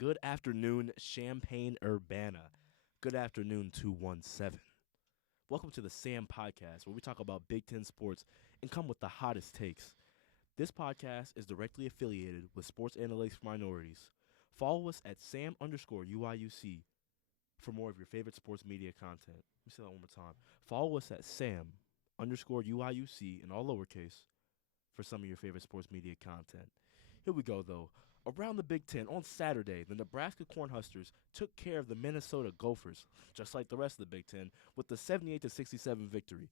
Good afternoon, Champaign-Urbana. Good afternoon, 217. Welcome to the Sam Podcast, where we talk about Big Ten sports and come with the hottest takes. This podcast is directly affiliated with Sports Analytics for Minorities. Follow us at Sam_UIUC for more of your favorite sports media content. Let me say that one more time. Follow us at Sam_UIUC in all lowercase for some of your favorite sports media content. Here we go, though. Around the Big Ten, on Saturday, the Nebraska Cornhuskers took care of the Minnesota Gophers, just like the rest of the Big Ten, with the 78-67 victory.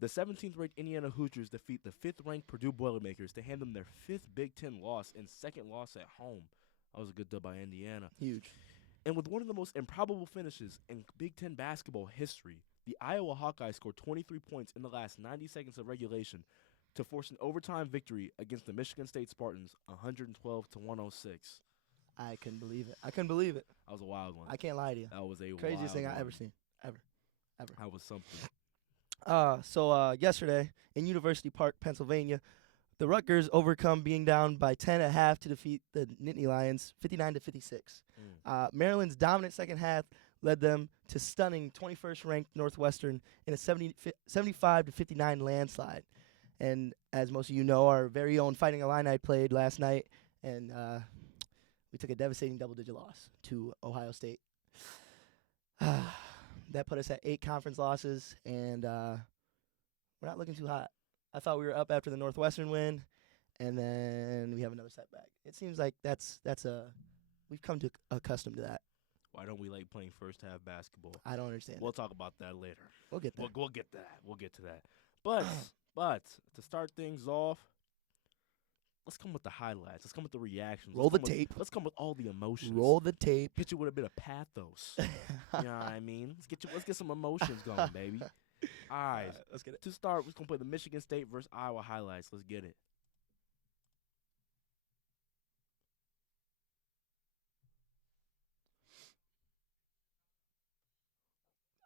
The 17th-ranked Indiana Hoosiers defeat the 5th-ranked Purdue Boilermakers to hand them their 5th Big Ten loss and 2nd loss at home. That was a good dub by Indiana. Huge. And with one of the most improbable finishes in Big Ten basketball history, the Iowa Hawkeyes scored 23 points in the last 90 seconds of regulation to force an overtime victory against the Michigan State Spartans, 112-106. I couldn't believe it. That was a wild one. I can't lie to you. That was a Craziest thing wild I ever one. seen. Ever. That was something. So yesterday in University Park, Pennsylvania, the Rutgers overcome being down by 10 at half to defeat the Nittany Lions, 59-56. Maryland's dominant second half led them to stunning 21st-ranked Northwestern in a 75-59 landslide. And as most of you know, our very own Fighting Illini played last night, and we took a devastating double-digit loss to Ohio State. That put us at 8 conference losses, and we're not looking too hot. I thought we were up after the Northwestern win, and then we have another setback. It seems like we've come to accustomed to that. Why don't we like playing first half basketball? I don't understand. We'll talk about that later. We'll get there. We'll get to that. We'll get to that. But to start things off, let's come with the highlights. Let's come with the reactions. Roll the tape. Let's come with all the emotions. Roll the tape. Hit you with a bit of pathos. You know what I mean? Let's get some emotions going, baby. All right. Let's get it. To start, we're going to play the Michigan State versus Iowa highlights. Let's get it.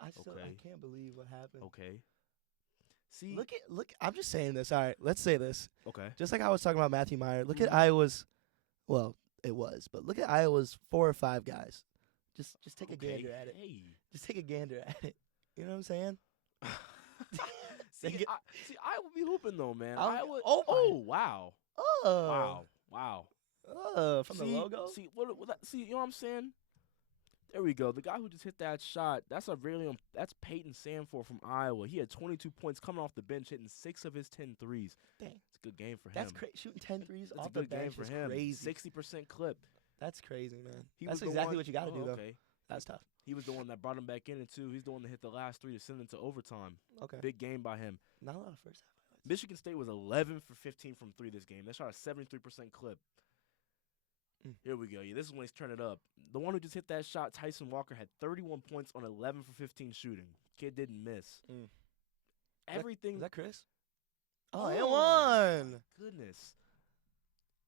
I Okay. can't believe what happened. Okay. See. Look. I'm just saying this. All right, let's say this. Okay. Just like I was talking about Matthew Meyer. Look at Iowa's. Well, it was, but look at Iowa's 4 or 5 guys. Just take a gander at it. Hey. Just take a gander at it. You know what I'm saying? Iowa be hooping though, man. Iowa. Oh, Wow. Oh. Wow. From the logo. See, you know what I'm saying? There we go. The guy who just hit that shot, that's Peyton Sanford from Iowa. He had 22 points coming off the bench, hitting 6 of his 10 threes. Dang. It's a good game for him. That's crazy. Shooting 10 threes That's off a good the game bench for is him. crazy. 60% clip. That's crazy, man. He That's was the exactly one- what you got to do, though. Okay. That's tough. He was the one that brought him back in, too. He's the one that hit the last 3 to send them to overtime. Okay. Big game by him. Not a lot of first half highlights. Michigan State was 11 for 15 from 3 this game. They shot a 73% clip. Here we go. Yeah, this is when he's turning it up. The one who just hit that shot, Tyson Walker, had 31 points on 11 for 15 shooting. Kid didn't miss. Everything. Is that Chris? Oh, and one. Goodness.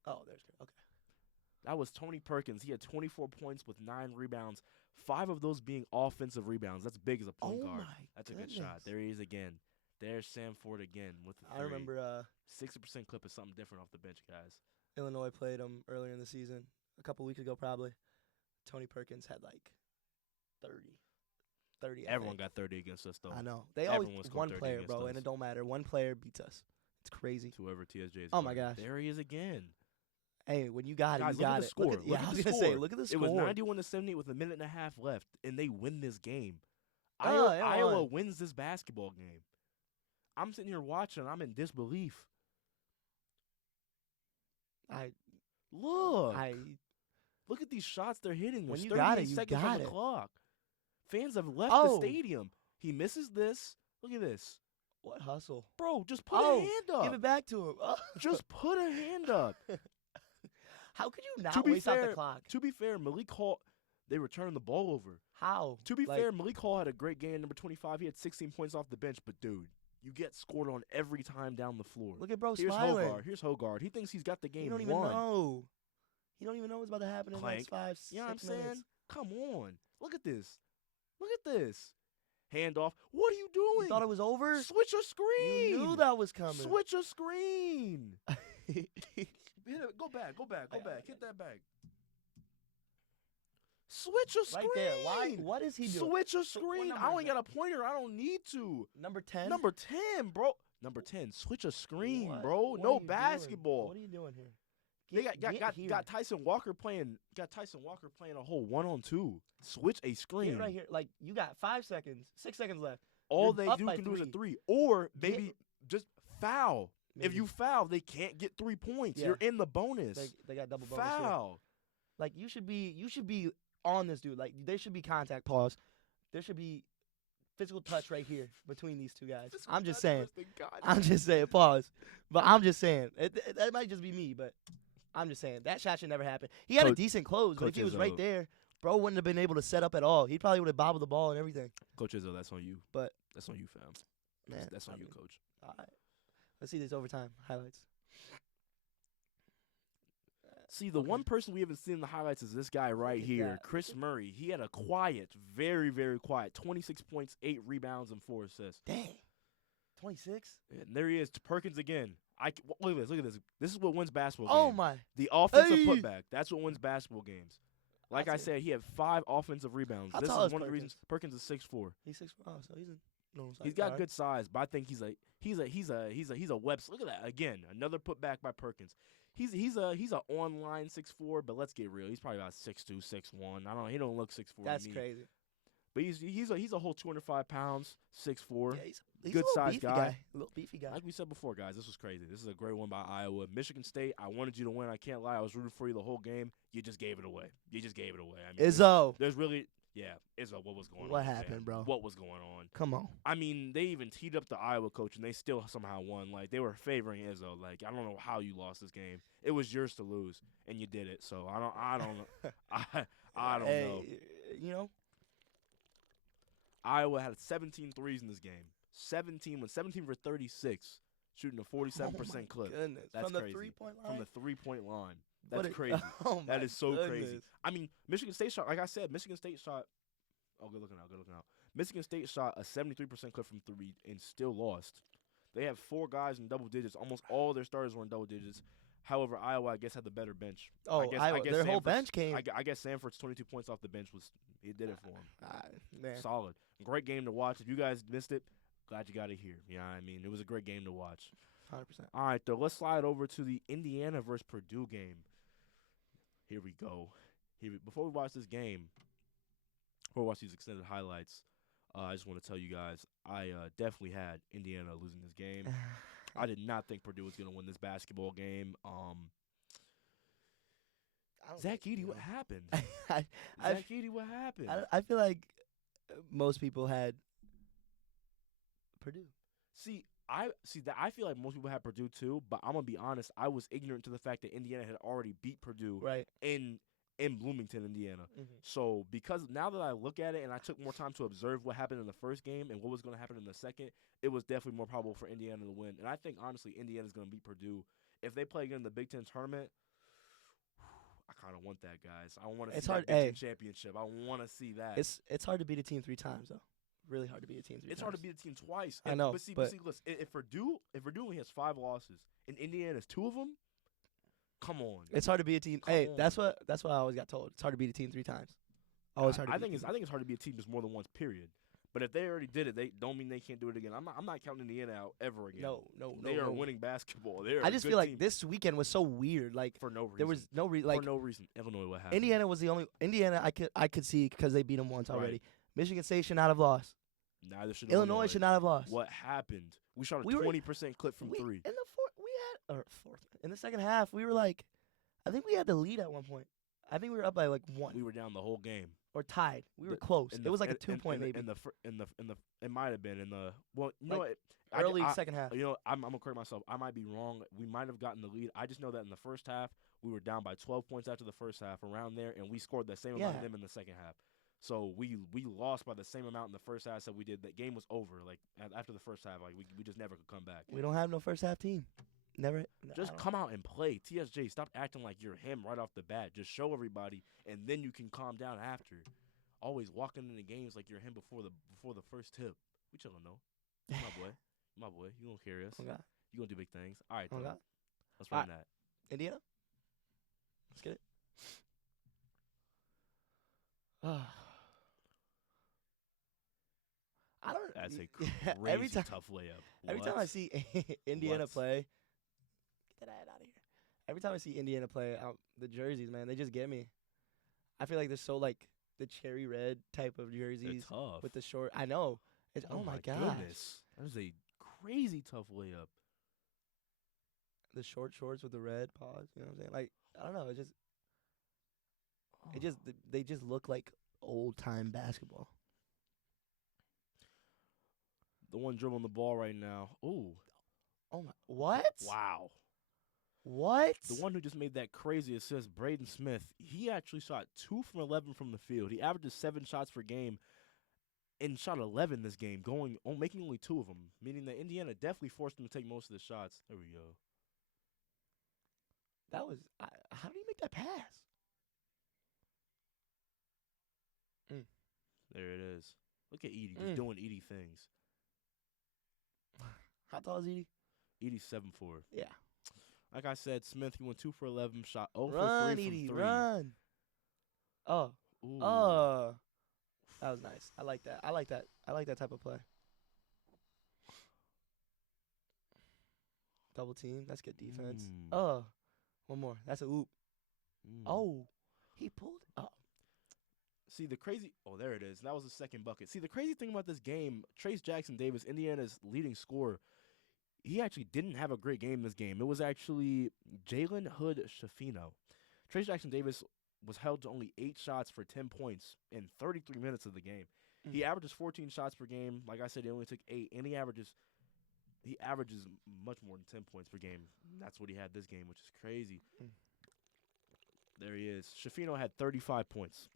Oh, there's Chris. Okay. That was Tony Perkins. He had 24 points with 9 rebounds, 5 of those being offensive rebounds. That's big as a point guard. My That's goodness. a good shot. There he is again. There's Sam Ford again with the 3. I remember 60% clip is something different off the bench, guys. Illinois played them earlier in the season, a couple weeks ago probably. Tony Perkins had like 30. Everyone got 30 against us, though. I know. They Everyone always was one 30 player, against bro, us. and it don't matter. One player beats us. It's crazy. To whoever TSJ is. Oh, my playing. gosh. There he is again. Hey, when you got Guys, it, you got look at the it. score. Look at, yeah, I was gonna say, look at the score. It was 91-78 with a minute and a half left, and they win this game. Oh, Iowa wins this basketball game. I'm sitting here watching. I'm in disbelief. Look at these shots they're hitting. When There's you got it, 38 you seconds got on the it. clock. Fans have left the stadium. He misses this. Look at this. What hustle? Bro, just put a hand up. Give it back to him. Just put a hand up. How could you not waste out the clock? To be fair, Malik Hall, they returned the ball over. How? To be fair, Malik Hall had a great game. Number 25, he had 16 points off the bench. But, dude, you get scored on every time down the floor. Look at bro Here's smiling. Here's Hogard. He thinks he's got the game You don't even know. He don't even know what's about to happen in the next 5, 6 You know what I'm minutes. saying? Come on. Look at this. Look at this. Handoff. What are you doing? You thought it was over? Switch your screen. You knew that was coming. Switch your screen. Hit it. Go back. Hit that back. Switch a screen. Right there. Why? What is he doing? Switch a What screen. number I is only that? got a pointer. I don't need to. Number 10. Number 10, bro. Number 10. Switch a screen, What? bro. What are No you doing? basketball. What are you doing here? They Get here. got Tyson Walker playing. Got Tyson Walker playing a whole 1-on-2. Switch a screen. Get right here. Like you got 5 seconds, 6 seconds left. All You're they up do by can do is a 3. 3, or Get- maybe just foul. If Maybe. you foul, they can't get 3 points. Yeah. You're in the bonus. They got double bonus. here. Foul. Like you should be on this dude. Like there should be contact. Pause. There should be physical touch right here between these two guys. I'm just saying. I'm just saying. Pause. But I'm just saying. That might just be me, but I'm just saying that shot should never happen. He had a Coach- decent close, but if he Coach was right Izzo. there, bro wouldn't have been able to set up at all. He probably would have bobbled the ball and everything. Coach Izzo, that's on you. But- that's on you, fam. Man, That's I on you, mean, coach. All right. Let's see this overtime highlights. See, the Okay. one person we haven't seen in the highlights is this guy right at here, that. Chris Murray. He had a quiet, very, very quiet 26 points, 8 rebounds, and 4 assists. Dang. 26? And there he is, Perkins again. Look at this. Look at this. This is what wins basketball Oh games. my. The offensive Hey! putback. That's what wins basketball games. Like I I'll take it. said, he had 5 offensive rebounds. How This tall is is one of the reasons Perkins is 6'4". He's 6'4". Oh, so he's a normal size. He's got Alright. good size, but I think he's a web. Look at that again. Another putback by Perkins. He's a online 6'4", but let's get real. He's probably about 6'2", 6'1". I don't know. He don't look 6'4". That's to me. crazy. But he's a whole 205 pounds, 6'4". Yeah, he's good a little size beefy guy. A little beefy guy. Like we said before, guys, this was crazy. This is a great one by Iowa. Michigan State, I wanted you to win. I can't lie. I was rooting for you the whole game. You just gave it away. I mean, Izzo. there's really, Izzo, what was going on? What fam? happened, bro? What was going on? Come on. I mean, they even teed up the Iowa coach, and they still somehow won. Like, they were favoring Izzo. Like, I don't know how you lost this game. It was yours to lose, and you did it. So I don't know. I don't know. You know? Iowa had 17 threes in this game. 17 for 36, shooting a 47% clip Goodness. That's From the crazy. 3-point line? from the 3-point line. What That's a- crazy. Oh That my is so crazy. goodness. I mean, Michigan State shot, like I said, Michigan State shot. Oh, good looking out. Michigan State shot a 73% clip from 3 and still lost. They have 4 guys in double digits. Almost all their starters were in double digits. However, Iowa, I guess, had the better bench. Oh, I guess their whole Sanford's- bench came. I guess Sanford's 22 points off the bench he did it for him. Man. Solid. Great game to watch. If you guys missed it, glad you got it here. You know what I mean? It was a great game to watch. 100%. All right, though. Let's slide over to the Indiana versus Purdue game. Here we go. Before we watch this game, before we watch these extended highlights, I just want to tell you guys, I definitely had Indiana losing this game. I did not think Purdue was going to win this basketball game. Zach Edey, what happened? Zach Edey, what happened? I feel like most people had Purdue. I feel like most people had Purdue too, but I'm gonna be honest. I was ignorant to the fact that Indiana had already beat Purdue Right. in Bloomington, Indiana. Mm-hmm. So because now that I look at it and I took more time to observe what happened in the first game and what was going to happen in the second, it was definitely more probable for Indiana to win. And I think honestly, Indiana's going to beat Purdue if they play again in the Big Ten tournament. I kind of want that, guys. I want to see It's that hard- Big Ten hey. championship. I want to see that. It's hard to beat a team 3 times though. Really hard to beat a team 3 It's times. hard to beat a team twice. I know, But see, but- listen, if Purdue only has 5 losses and Indiana's 2 of them, come on. It's hard to beat a team. Come Hey, on. that's what I always got told. It's hard to beat a team 3 times. Always hard to I beat think a it's team. it's hard to be a team just more than once. Period. But if they already did it, they don't mean they can't do it again. I'm not counting Indiana out ever again. No. They are winning basketball. They are I a just good feel like team this weekend was so weird. Like for no reason. there was no reason. Like for no reason. Illinois, what happened? Indiana was the only Indiana I could see because they beat them once already. Right. Michigan State should not have lost. Neither should Illinois should not have lost. What happened? We shot a We were- 20% clip from We- 3. in the fourth in the second half we were like, I think we had the lead at one point. I think we were up by like 1 We were down the whole game. or tied. We were The- close. In It the- was like a in- 2-point maybe. in the it might have been in the you know Like, what? I- Early I- second half. You know, I'm gonna correct myself. I might be wrong. We might have gotten the lead. I just know that in the first half, we were down by 12 points after the first half, around there, and we scored the same amount Yeah. of them in the second half. So we lost by the same amount in the first half. So we did. That game was over. Like after the first half, like we just never could come back. We don't have no first half team. Never. Just come out and play. TSJ, stop acting like you're him right off the bat. Just show everybody, and then you can calm down after. Always walking into games like you're him before the first tip. We chillin' though. My boy. You gonna carry us. Oh God. You gonna do big things. All right, Oh though. God. Let's All run that. Indiana. Let's get it. I don't. That's a Yeah, every crazy time, tough layup. every time What? I see Indiana What? play, get that out of here. Every time I see Indiana play, the jerseys, man, they just get me. I feel like they're so like the cherry red type of They're jerseys tough. with the short. I know. It's, oh my gosh. goodness. That is a crazy tough layup. The short shorts with the red paws. You know what I'm saying? Like I don't know. They just look like old time basketball. The one dribbling the ball right now. Ooh. Oh my! What? Wow. What? The one who just made that crazy assist, Braden Smith, he actually shot 2 from 11 from the field. He averages 7 shots per game and shot 11 this game, making only 2 of them, meaning that Indiana definitely forced him to take most of the shots. There we go. That was. How did he make that pass? There it is. Look at Edie, just doing Edie things. How tall is he? Edie's 7'4". Yeah. Like I said, Smith, he went 2 for 11, shot 0 Run, for 3 Edie, from 3. run. Oh. Ooh. Oh. That was nice. I like that. I like that type of play. Double team. That's good defense. Oh. One more. That's a oop. Oh. He pulled up. See, the crazy... Oh, there it is. That was the second bucket. See, the crazy thing about this game, Trace Jackson Davis, Indiana's leading scorer, he actually didn't have a great game this game. It was actually Jalen Hood Shafino. Trace Jackson Davis was held to only 8 shots for 10 points in 33 minutes of the game. He averages 14 shots per game. Like I said, he only took 8, and he averages much more than 10 points per game. That's what he had this game, which is crazy. There he is. Shafino had 35 points.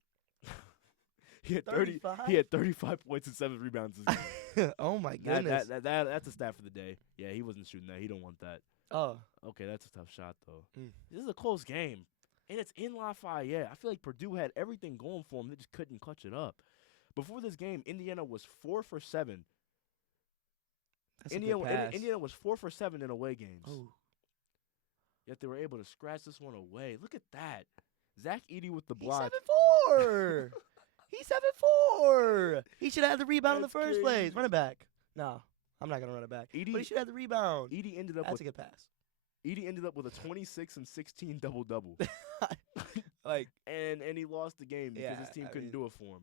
He had 35? He had 35 points and 7 rebounds this game. Oh my goodness. That's a stat for the day. Yeah, he wasn't shooting that. He don't want that. Oh. Okay, that's a tough shot though. This is a close game, and it's in Lafayette. I feel like Purdue had everything going for them. They just couldn't clutch it up. Before this game, Indiana was 4 for 7. That's a good pass. Indiana was 4 for 7 in away games. Oh. Yet they were able to scratch this one away. Look at that. Zach Edey with the block. He's 7'4". He's 7'4". He should have had the rebound in the That's first crazy. place. Run it back. No, I'm not gonna run it back. Edey, But he should have the rebound. Edey ended up That's with a good pass. Edey ended up with a 26 and 16 double-double. Like and he lost the game because Yeah, his team I couldn't mean, do it for him.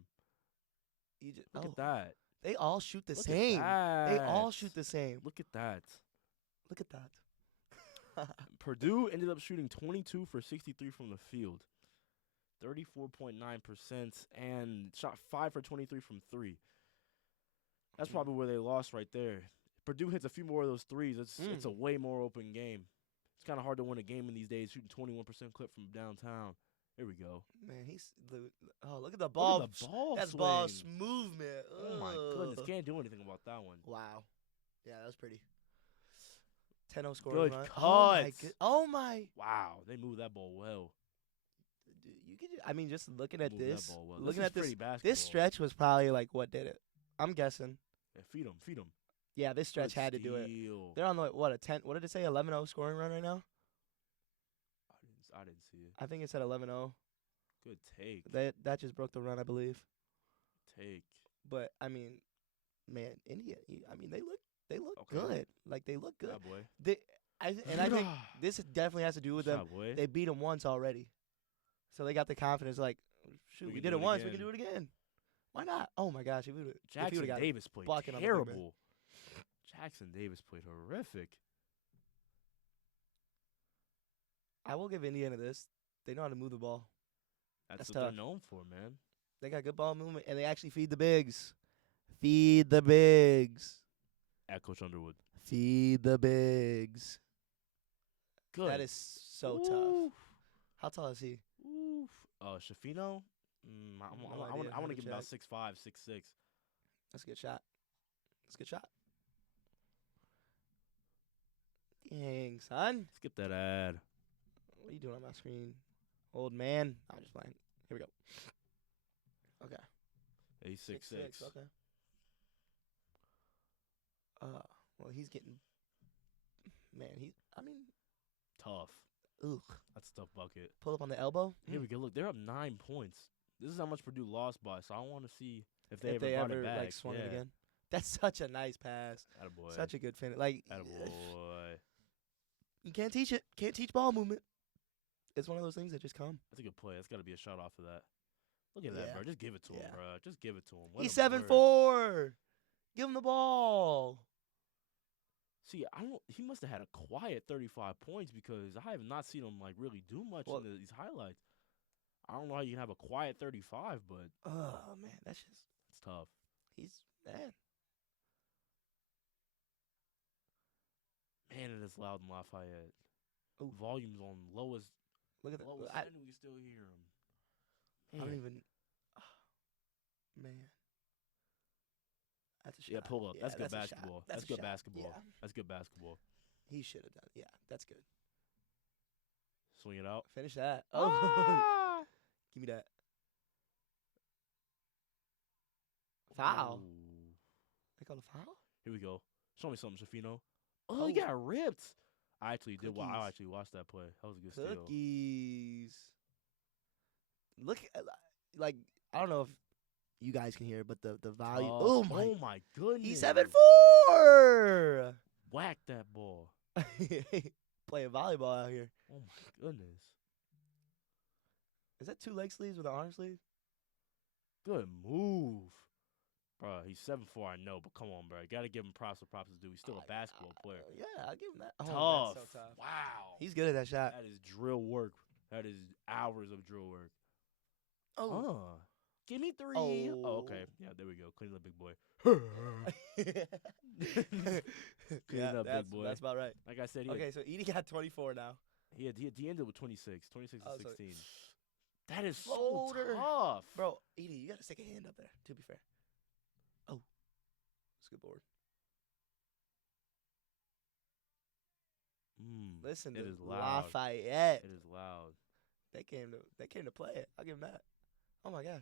he just, Look at that. They all shoot the Look at same. They all that. shoot the same. Look at that. Look at that. Purdue ended up shooting 22 for 63 from the field, 34.9%, and shot 5 for 23 from 3. That's probably where they lost right there. Purdue hits a few more of those threes. It's a way more open game. It's kind of hard to win a game in these days shooting 21% clip from downtown. There we go. Man, look at the ball. Look at the ball That's swing. ball movement. Oh my goodness, Ugh. can't do anything about that one. Wow. Yeah, that was pretty. 10-0 scoring Good run. cuts. Oh my. Wow, they moved that ball well. You could. I mean, just looking at Moved that this, ball well. looking is at this, pretty basketball. this stretch was probably like what did it. I'm guessing. Yeah, feed them. Yeah, this stretch had to do it. They're on the what a 10. What did it say? 11-0 scoring run right now. I didn't see it. I think it said 11-0. Good take. That just broke the run, I believe. Take. But I mean, man, India. I mean, they look Okay. good. Like they look good. Yeah, boy. I think this definitely has to do with them. Shot, boy. They beat them once already, so they got the confidence. Like, shoot, We we can did do it it once. We again. can do it again. Why not? Oh my gosh, if we Jackson would've got Davis played blocking on the big man. terrible. Jackson Davis played horrific. I will give Indiana this. They know how to move the ball. That's That's what tough. they're known for, man. They got good ball movement, and they actually feed the bigs. Feed the bigs. At Coach Underwood. Feed the bigs. Good. That is so tough. Oof. How tall is he? Oof. Shafino? No I idea. want to Let me give him about check. 6'5", 6'6". That's a good shot. That's a good shot. Dang, son. Skip that ad. What are you doing on my screen? Old man. I'm just playing. Here we go. Okay. He's 6'6". Okay. Well, he's getting. Man, I mean, Tough. ugh. That's a tough bucket. Pull up on the elbow. Here we go. Look, they're up 9 points. This is how much Purdue lost by, so I want to see if they if ever they brought ever it back. like swung yeah. it again. That's such a nice pass. Attaboy. Such a good finish. Like Attaboy. you can't teach it. Can't teach ball movement. It's one of those things that just come. That's a good play. That's got to be a shot off of that. Look at Yeah. that, bro. Just give it to him, Yeah. bro. Just give it to him. Let He's him work. 7'4". Give him the ball. See, I don't. He must have had a quiet 35 points because I have not seen him like really do much Well- in these highlights. I don't know how you can have a quiet 35, but Oh man, that's just it's tough. he's man. Man, it is loud in Lafayette. Ooh. Volume's on lowest. Look at that. Lowest I setting, we can still hear him. don't even. Man. That's a shot. Yeah, pull up. That's good a shot. basketball. That's That's a good shot. basketball. Yeah. That's good basketball. He should have done. Yeah, that's good. Swing it out. Finish that. Oh, Ah! give me that. Foul. Ooh. They call a foul? Here we go. Show me something, Shafino. Oh, Oh. he got ripped. I actually did. I Cookies. actually watched that play. That was a good steal. Cookies. Look, like I don't know if you guys can hear, but the volume. Oh, Oh my! goodness. He's 7'4". Whack that ball. Playing volleyball out here. Oh my goodness. Is that 2 leg sleeves with an arm sleeve? Good move. Bro, he's 7'4", I know, but come on, bro. You got to give him props for props to do. He's still a basketball player. Yeah, I'll give him that. Tough. Oh, that's so tough. Wow. He's good at that shot. That is drill work. That is hours of drill work. Oh. Give me 3. Oh. Okay. Yeah, there we go. Clean up, big boy. Clean Yeah, up, that's, big boy. that's about right. Like I said, he, Okay, so Edie got 24 now. he ended with 26. 26 Oh, to so- 16. That is so Floater. tough. Bro, Edie, you got to stick a hand up there, to be fair. Oh. It's a good board. Listen it to is loud. Lafayette. It is loud. They came to play it. I'll give them that. Oh my gosh.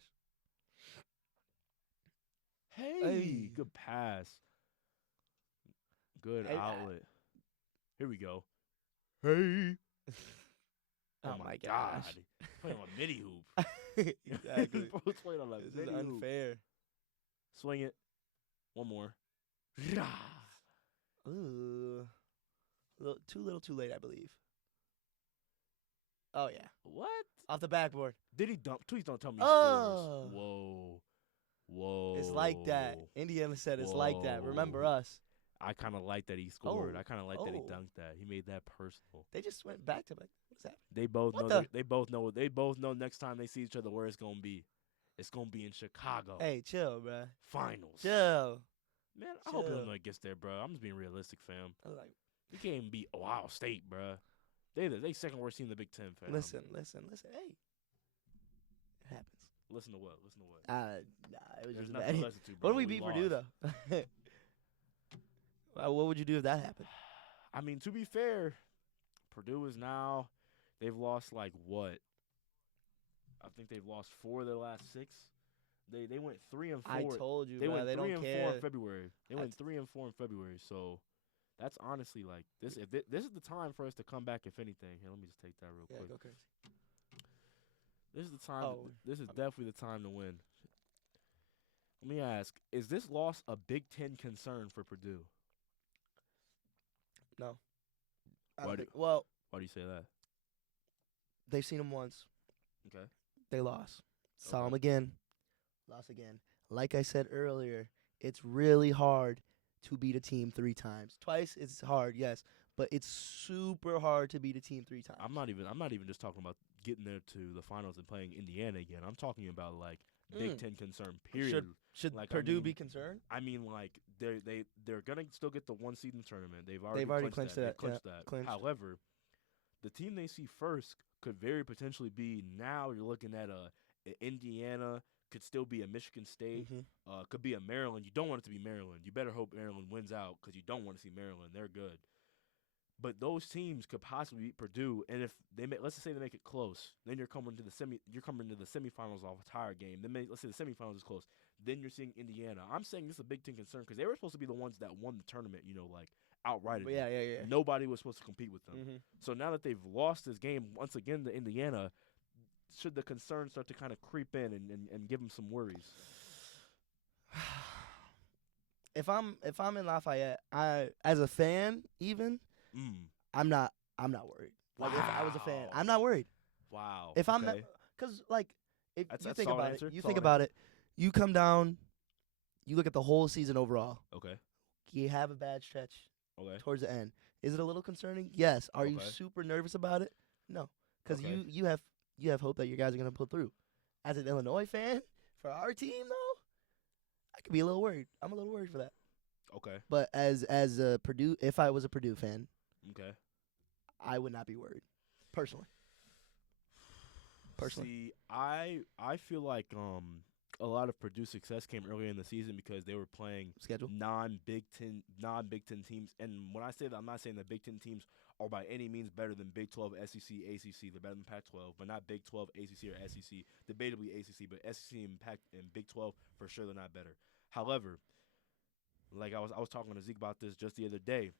Hey, Hey. good pass. Good Hey, outlet. Here we go. Hey. Oh my gosh. Playing on a mini hoop. Exactly. Bro's playing on a This is mini hoop. unfair. Swing it. One more. Ooh. Too little, too late, I believe. Oh yeah. What? Off the backboard. Did he dump? Please don't tell me he Oh. scores. Whoa. Whoa. It's like that. Indiana said it's like that. Remember Whoa. us. I kind of like that he scored. Oh. I kind of like that he Oh. dunked that. He made that personal. They just went back to back. What's that? They both What know. the- They both know. They both know next time they see each other where it's gonna be. It's gonna be in Chicago. Hey, chill, bruh. Finals. Chill. Man, I hope chill. Illinois gets there, bro. I'm just being realistic, fam. I was like, You can't even beat Ohio State, bro. They second worst team in the Big Ten, fam. listen. Hey, it happens. Listen to what? Listen to what? Nah, it was There's just nothing to bad. listen to, What bro. do we beat Purdue lost. though? What would you do if that happened? I mean, to be fair, Purdue is now. They've lost like what? I think they've lost 4 of their last 6. They went 3 and 4. I told you, They bro. went They 3 don't and care. 4 in February. They I went t- 3 and 4 in February. So that's honestly like this. If this is the time for us to come back, if anything. Here, let me just take that real Yeah, quick. go crazy. This is the time. Oh, This is definitely the time to win. Let me ask: is this loss a Big Ten concern for Purdue? No. I Why don't do- think- well, Why do you say that? they've seen him once. Okay. They lost. Saw Okay. him again. Lost again. Like I said earlier, it's really hard to beat a team 3 times. Twice it's hard, yes, but it's super hard to beat a team 3 times. I'm not even just talking about getting there to the finals and playing Indiana again. I'm talking about like Big Mm. Ten concern. Period. Should like, I Purdue be mean, concerned? I mean, like they're gonna still get the 1 seed in the tournament. They've already clinched that. that, They've clinched yeah, that. clinched. However, the team they see first could very potentially be. Now you're looking at a Indiana. Could still be a Michigan State. Mm-hmm. Could be a Maryland. You don't want it to be Maryland. You better hope Maryland wins out because you don't want to see Maryland. They're good. But those teams could possibly beat Purdue, and if let's just say they make it close, then you're coming to the semifinals off a tire game. Then let's say the semifinals is close, then you're seeing Indiana. I'm saying this is a Big Ten concern because they were supposed to be the ones that won the tournament, like outright. Yeah. Nobody was supposed to compete with them. Mm-hmm. So now that they've lost this game once again to Indiana, should the concerns start to kind of creep in and give them some worries? If I'm in Lafayette, as a fan even, I'm not worried. Like if I was a fan, I'm not worried. Wow. If okay. I'm because like if That's you a think solid about answer. it, you Solid think about answer. it, you come down, you look at the whole season overall. Okay. You have a bad stretch Okay. towards the end. Is it a little concerning? Yes. Are you Okay. super nervous about it? No, because Okay. you have hope that your guys are gonna pull through. As an Illinois fan, for our team though, I could be a little worried. I'm a little worried for that. Okay. But as a Purdue, if I was a Purdue fan, Okay. I would not be worried, personally. See, I feel like a lot of Purdue success came earlier in the season because they were playing Schedule. non-Big Ten teams. And when I say that, I'm not saying that Big Ten teams are by any means better than Big 12, SEC, ACC. They're better than Pac-12, but not Big 12, ACC, or SEC. Debatably ACC, but SEC and Big 12 for sure they're not better. However, like I was talking to Zeke about this just the other day.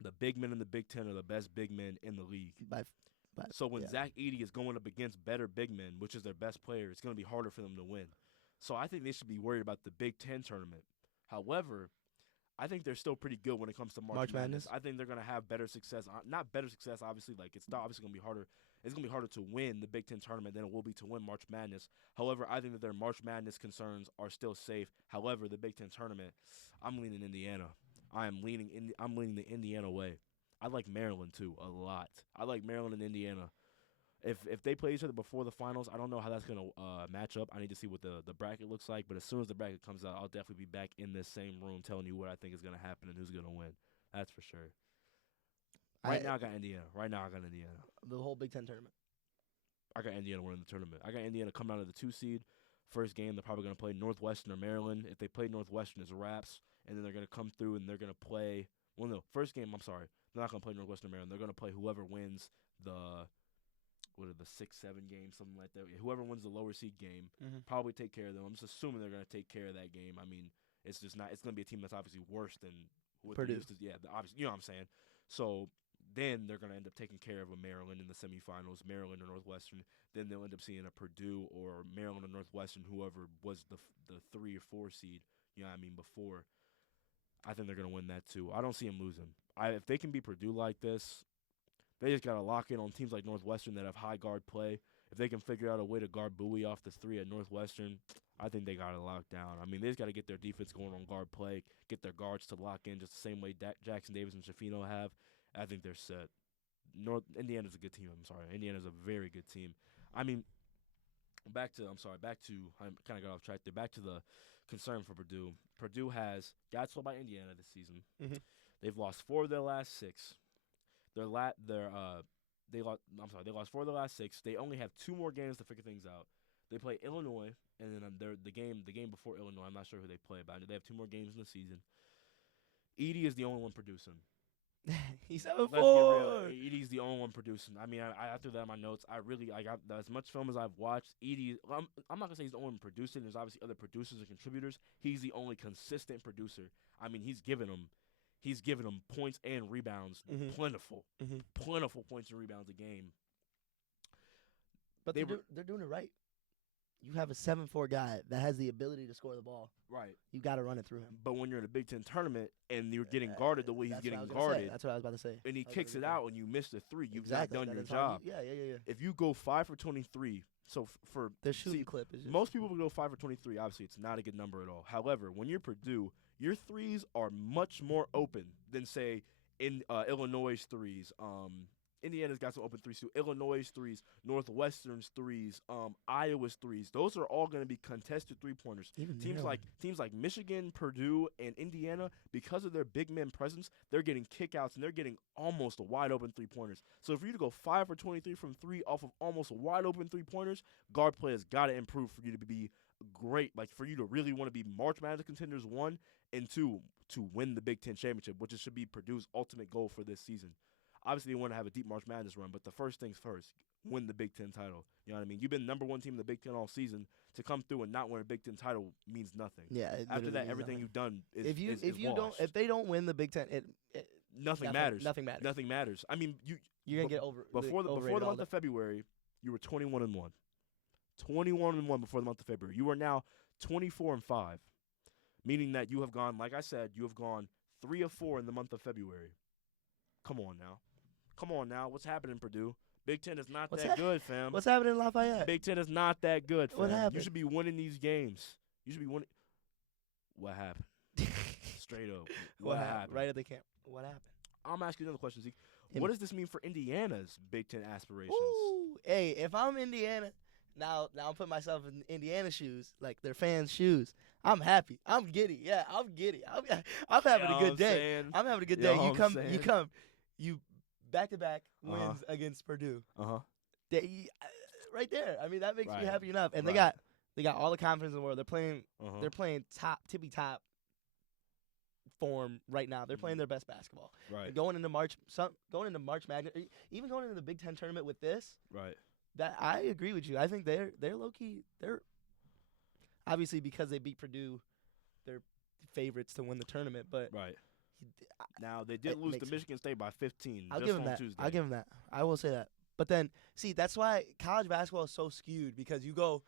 The big men in the Big Ten are the best big men in the league. So when Zach Edey is going up against better big men, which is their best player, it's going to be harder for them to win. So I think they should be worried about the Big Ten tournament. However, I think they're still pretty good when it comes to March Madness. I think they're going to have better success. Not better success, obviously. Like it's not obviously going to be harder. It's going to be harder to win the Big Ten tournament than it will be to win March Madness. However, I think that their March Madness concerns are still safe. However, the Big Ten tournament, I'm leaning Indiana. I'm leaning the Indiana way. I like Maryland too a lot. I like Maryland and Indiana. If they play each other before the finals, I don't know how that's gonna match up. I need to see what the bracket looks like. But as soon as the bracket comes out, I'll definitely be back in this same room telling you what I think is gonna happen and who's gonna win. That's for sure. Right now I got Indiana. The whole Big Ten tournament. I got Indiana winning the tournament. I got Indiana coming out of the 2 seed. First game, they're probably gonna play Northwestern or Maryland. If they play Northwestern, it's wraps. And then they're gonna come through and they're gonna play. Well, no, first game. I'm sorry. They're not going to play Northwestern Maryland. They're going to play whoever wins the 6-7 game, something like that. Whoever wins the lower seed game, probably take care of them. I'm just assuming they're going to take care of that game. I mean, it's just not. It's going to be a team that's obviously worse than what Purdue. Used to. Yeah, obviously, you know what I'm saying. So then they're going to end up taking care of a Maryland in the semifinals, Maryland or Northwestern. Then they'll end up seeing a Purdue or Maryland or Northwestern, whoever was the 3 or 4 seed. You know what I mean? Before. I think they're going to win that too. I don't see them losing. If they can be Purdue like this, they just got to lock in on teams like Northwestern that have high guard play. If they can figure out a way to guard Bowie off the 3 at Northwestern, I think they got it locked down. I mean, they just got to get their defense going on guard play, get their guards to lock in just the same way Jackson Davis and Shafino have. I think they're set. Indiana's a good team. I'm sorry. Indiana's a very good team. I mean, I kind of got off track there. Back to the concern for Purdue. Purdue got swept by Indiana this season. Mm-hmm. They've lost 4 of their last 6. They lost 4 of their last 6. They only have 2 more games to figure things out. They play Illinois, and then the game before Illinois. I'm not sure who they play, but they have 2 more games in the season. Edey is the only one producing. He's 7-4. Edey's the only one producing. I mean, I threw that in my notes. I got as much film as I've watched. Edey, I'm not gonna say he's the only one producing. There's obviously other producers and contributors. He's the only consistent producer. I mean, he's given them points and rebounds, plentiful points and rebounds a game. But they're doing it right. You have a 7-4 guy that has the ability to score the ball. Right. You got to run it through him. But when you're in a Big Ten tournament and you're getting guarded the way he's getting guarded. That's what I was about to say. And he kicks it out and you miss the 3. You've not done your job. Yeah. If you go 5 for 23, so for the shooting clip is just most people will go 5 for 23. Obviously, it's not a good number at all. However, when you're Purdue, your 3s are much more open than, say, in Illinois' 3s. Indiana's got some open 3s too. Illinois' 3s, Northwestern's 3s, Iowa's 3s. Those are all going to be contested 3-pointers. Teams like Michigan, Purdue, and Indiana, because of their big men presence, they're getting kickouts and they're getting almost wide open 3-pointers. So for you to go 5 for 23 from 3 off of almost wide open 3-pointers, guard play has got to improve for you to be great. Like for you to really want to be March Madness contenders, 1, and 2 to win the Big Ten championship, which should be Purdue's ultimate goal for this season. Obviously, they want to have a deep March Madness run, but the first things first, win the Big Ten title. You know what I mean? You've been number 1 team in the Big Ten all season. To come through and not win a Big Ten title means nothing. Yeah. After that, everything you've done is if they don't win the Big Ten, nothing matters. Nothing matters. Nothing matters. I mean, you're gonna get over before the month of February. you were 21-1. 21-1 before the month of February. You are now 24-5, meaning that you have gone, like I said, you have gone 3 of 4 in the month of February. Come on now. Come on now. What's happening, Purdue? Big Ten is not that good, fam. What's happening in Lafayette? Big Ten is not that good, fam. What happened? You should be winning these games. You should be winning. What happened? Straight up. What happened? Right at the camp. What happened? I'm asking you another question, Zeke. Hit What me. does this mean for Indiana's Big Ten aspirations? Ooh, hey, if I'm Indiana, now I'm putting myself in Indiana shoes, like their fans' shoes. I'm happy. I'm giddy. Yeah, I'm giddy. I'm having a good day. I'm having a good day. You back to back wins against Purdue. Right there. I mean, that makes me happy enough. And they got all the confidence in the world. They're playing tippy top form right now. They're playing their best basketball. Right. And going into March Madness, even going into the Big Ten tournament with this. Right. That I agree with you. I think they're low key. They're obviously because they beat Purdue, they're favorites to win the tournament. But right. Now they did lose to Michigan State by 15. I'll just give them on that. Tuesday. I'll give them that. I will say that. But then, see, that's why college basketball is so skewed because you go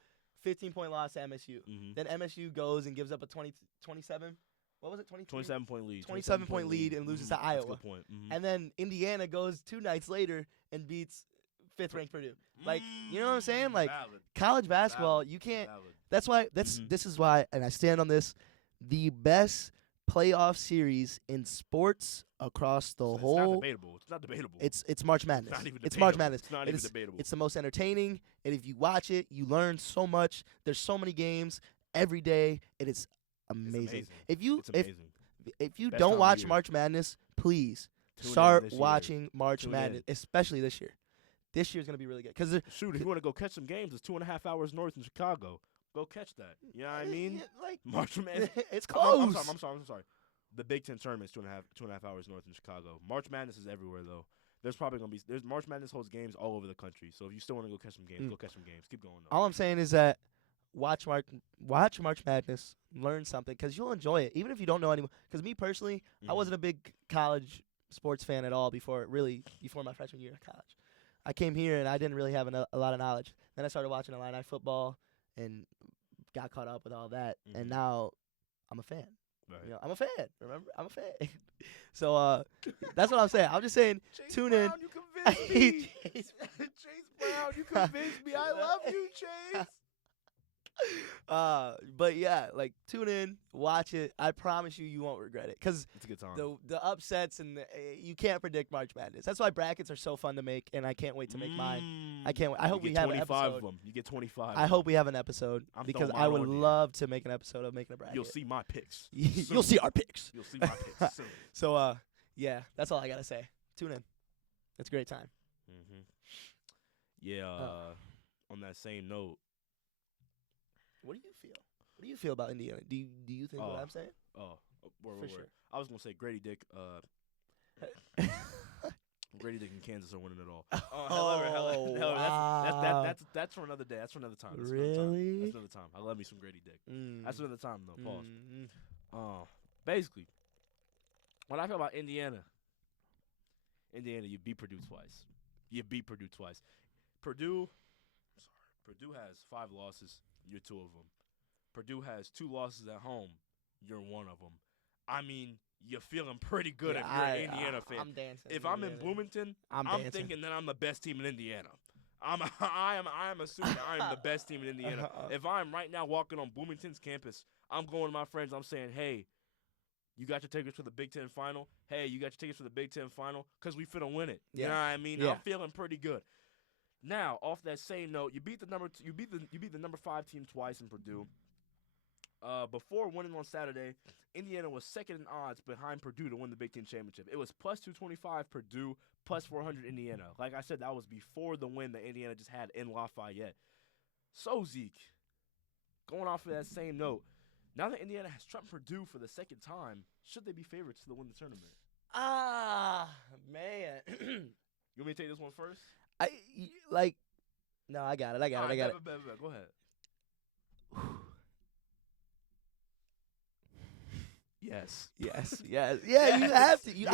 15-point loss to MSU. Then MSU goes and gives up a 27. What was it? 27-point lead. 27-point lead and loses to Iowa. That's a good point. And then Indiana goes 2 nights later and beats 5th-ranked Purdue. Like, you know what I'm saying? Like, college basketball, you can't. That's why. This is why, and I stand on this. The best playoff series in sports across the whole. It's not debatable. It's not debatable. It's March Madness. It's not even It's debatable. March Madness. It's not even debatable. It's the most entertaining, and if you watch it, you learn so much. There's so many games every day. It is amazing. It's amazing. If you Best don't time of watch year. March Madness, please Tune in start this year. watching March Tune Madness, in. especially this year. This year's gonna be really good because Shoot, if you want to go catch some games, it's 2.5 hours north in Chicago. Go catch that. You know what I mean? like March Madness. it's close. I'm sorry. The Big Ten tournament is 2.5 hours north in Chicago. March Madness is everywhere though. There's probably gonna be March Madness holds games all over the country. So if you still want to go catch some games, go catch some games. Keep going though. All I'm saying is that watch March Madness, learn something because you'll enjoy it, even if you don't know anyone. Because me personally, I wasn't a big college sports fan at all before my freshman year of college. I came here and I didn't really have a lot of knowledge. Then I started watching Illini football and got caught up with all that, and now I'm a fan. Right. You know, I'm a fan. Remember, I'm a fan. So that's what I'm saying. I'm just saying, tune in. You convinced me. Chase Brown, you convinced me. I love you, Chase. But yeah, like tune in, watch it. I promise you won't regret it because It's a good time. the upsets and you can't predict March Madness. That's why brackets are so fun to make, and I can't wait to make mine. I can't wait. I hope you we get have an 25 episode. of them. You get 25. I hope we have an episode I'm because throwing I mine would on there. love to make an episode of making a bracket. You'll see my picks. You'll see our picks. You'll see my picks soon. So yeah, that's all I gotta say. Tune in. It's a great time. Yeah. On that same note. What do you feel? What do you feel about Indiana? Do you think what I'm saying? For sure. I was gonna say Grady Dick. Grady Dick and Kansas are winning it all. Wow. That's for another day. That's for another time. Really? That's another time. I love me some Grady Dick. That's another time though. Pause. Basically, what I feel about Indiana, you beat Purdue twice. Purdue has 5 losses. You're 2 of them. Purdue has 2 losses at home. You're 1 of them. I mean, you're feeling pretty good if you're an Indiana fan. I'm dancing. If I'm in Bloomington, I'm thinking that I'm the best team in Indiana. I am assuming I am the best team in Indiana. If I'm right now walking on Bloomington's campus, I'm going to my friends. I'm saying, hey, you got your tickets for the Big Ten final? Hey, you got your tickets for the Big Ten final? Because we finna win it. You know what I mean? Yeah. I'm feeling pretty good. Now, off that same note, you beat the number 5 team twice in Purdue. Before winning on Saturday, Indiana was second in odds behind Purdue to win the Big Ten championship. It was plus 225 Purdue, plus 400 Indiana. Like I said, that was before the win that Indiana just had in Lafayette. So, Zeke, going off of that same note, now that Indiana has trumped Purdue for the second time, should they be favorites to win the tournament? Man. You want me to take this one first? No, I got it. Go ahead. Yes. Yeah, you have to. You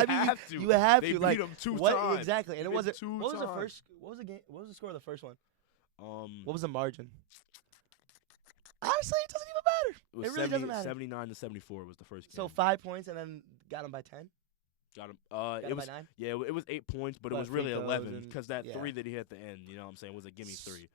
have to. They beat them 2 times. Exactly. And They it wasn't. beat 'em What was the 2 first? What was the game? What was the score of the first one? What was the margin? Honestly, it doesn't even matter. It was It really doesn't matter. 79 to 74 was the first game. So 5 points and then got him by 10. Got him. Got It him was by 9. yeah, it was 8 points, but it But was really free throws 11 and- because that yeah. 3 that he hit at the end, you know what I'm saying, was a gimme 3.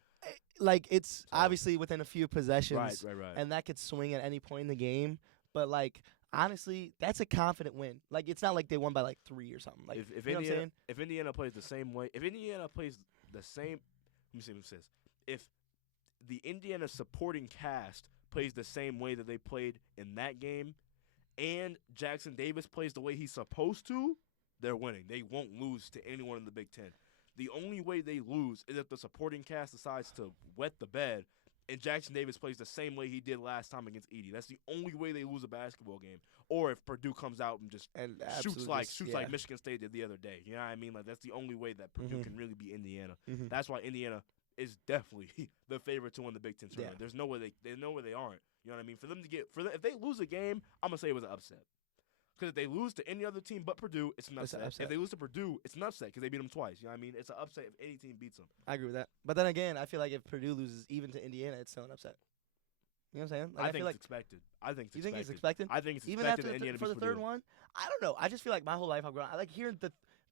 Like it's So- obviously within a few possessions, Right. and that could swing at any point in the game. But like honestly, that's a confident win. Like it's not like they won by like 3 or something. Like if you know what I'm Indiana saying? if Indiana plays the same way, if Indiana plays the same, let me see what it says. If the Indiana supporting cast plays the same way that they played in that game, and Jackson Davis plays the way he's supposed to, they're winning. They won't lose to anyone in the Big Ten. The only way they lose is if the supporting cast decides to wet the bed and Jackson Davis plays the same way he did last time against Edie. That's the only way they lose a basketball game. Or if Purdue comes out and just And shoots absolutely like just- Michigan State did the other day. You know what I mean? Like that's the only way that Purdue Mhm. can really beat Indiana. Mhm. That's why Indiana is definitely the favorite to win the Big Ten tournament. Yeah. There's no way they know where they aren't. You know what I mean? For them to get if they lose a game, I'm gonna say it was an upset. Because if they lose to any other team but Purdue, it's an It's an upset. upset. If they lose to Purdue, it's an upset because they beat them twice. You know what I mean? It's an upset if any team beats them. I agree with that. But then again, I feel like if Purdue loses even to Indiana, it's still an upset. You know what I'm saying? Like, I I think feel it's like expected. I think it's you expected. think it's expected. I think it's Even expected after that Indiana for the beats third Purdue. one, I don't know. I just feel like my whole life I've grown. I like hearing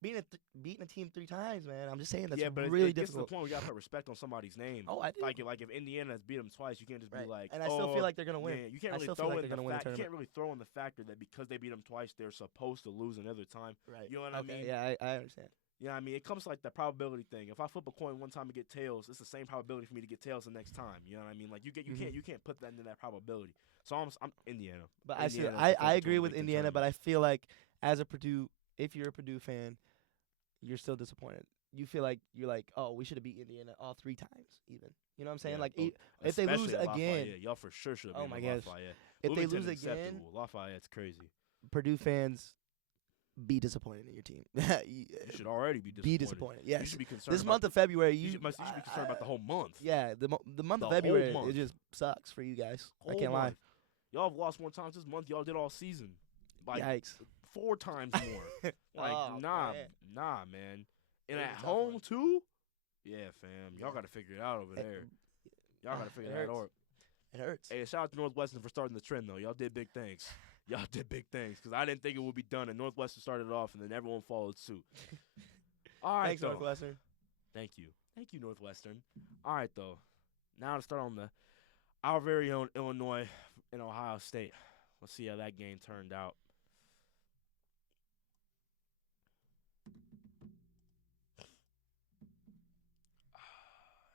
beating a team 3 times, man. I'm just saying that's yeah, but really it gets to the difficult. point where you gotta put respect on somebody's name. Oh, I do. Like if Indiana has beat them twice, you can't just Right. be like. And I still oh, feel like they're gonna win. Yeah, you can't I really still feel throw like in they're the gonna win the fact. You tournament. can't really throw in the factor that because they beat them twice, they're supposed to lose another time. Right. You know what I Okay, mean? yeah, I understand. You know what I mean? It comes like that probability thing. If I flip a coin one time and get tails, it's the same probability for me to get tails the next time. You know what I mean? Like you Mhm. can't put that into that probability. So I'm Indiana. But Indiana's the I favorite to agree win the with Big Ten Indiana, but tournament. I feel like as a Purdue, if you're a Purdue fan, you're still disappointed. You feel like you're like, oh, we should have beat Indiana all 3 times, even. You know what I'm saying? Yeah, Like well, if they lose especially at again, Lafayette. Y'all for sure should have Oh been my in gosh. Lafayette. if they Bloomington's lose again, acceptable. Lafayette's crazy. Purdue fans be disappointed in your team. You should already be disappointed. be disappointed. You Yes. should be concerned. This about month of February, you should be concerned about the whole month. Yeah, the month The of whole February, month. it just sucks for you guys. I Whole can't lie. month. Y'all have lost more times this month. Y'all did all season. Like Yikes. 4 times more. Like Oh, nah, man. man. And It was at a tough home one. too. Yeah, fam. Y'all Yeah. got to figure it out over there. Y'all got to figure it that hurts. out. It hurts. Hey, shout out to Northwestern for starting the trend though. Y'all did big things. Y'all did big things because I didn't think it would be done, and Northwestern started it off, and then everyone followed suit. All right, Thanks, though. Northwestern. Thank you, Northwestern. All right, though. Now to start on our very own Illinois and Ohio State. Let's see how that game turned out.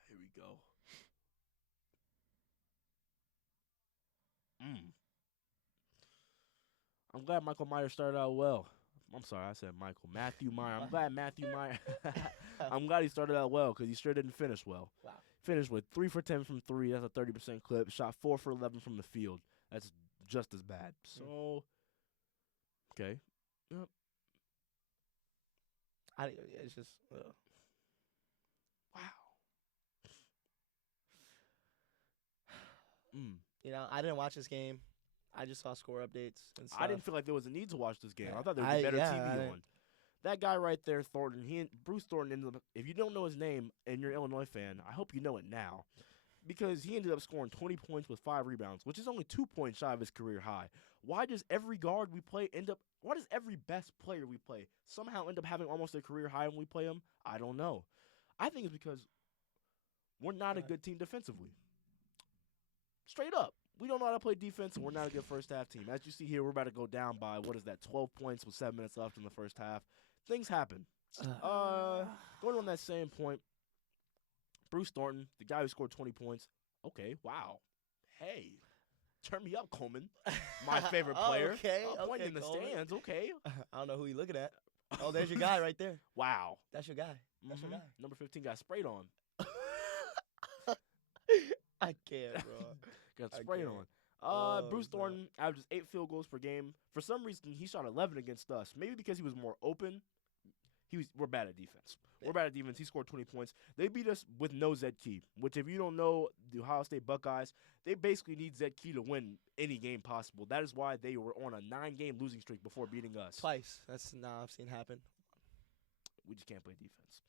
Here we go. I'm glad Michael Meyer started out well. I'm sorry, I said Michael. Matthew Meyer. I'm glad Matthew Meyer. I'm glad he started out well because he sure didn't finish well. Wow. Finished with 3 for 10 from 3. That's a 30% clip. Shot 4 for 11 from the field. That's just as bad. So, okay. Yep. It's just. Wow. Mm. You know, I didn't watch this game. I just saw score updates and stuff. I didn't feel like there was a need to watch this game. Yeah. I thought there would be better I TV didn't- on. That guy right there, Thornton, Bruce Thornton ended up, if you don't know his name and you're an Illinois fan, I hope you know it now. Because he ended up scoring 20 points with 5 rebounds, which is only 2 points shy of his career high. Why does every guard we play why does every best player we play somehow end up having almost a career high when we play him? I don't know. I think it's because we're not a good team defensively. Straight up. We don't know how to play defense, and we're not a good first half team. As you see here, we're about to go down by, 12 points with 7 minutes left in the first half. Things happen. Going on that same point, Bruce Thornton, the guy who scored 20 points. Okay, wow. Hey, turn me up, Coleman. My favorite player. Okay, Pointing in the Coleman. stands. Okay. I don't know who you're looking at. Oh, there's your guy right there. Wow. That's your guy. That's your Mhm. guy. Number 15 got sprayed on. I can't, bro. Got I sprayed can't. on. Oh, Bruce no. Thornton averages 8 field goals per game. For some reason, he shot 11 against us. Maybe because he was more open. We're bad at defense. We're bad at defense. He scored 20 points. They beat us with no Zed Key, which if you don't know, the Ohio State Buckeyes, they basically need Zed Key to win any game possible. That is why they were on a 9-game losing streak before beating us. Twice. That's I've seen happen. We just can't play defense.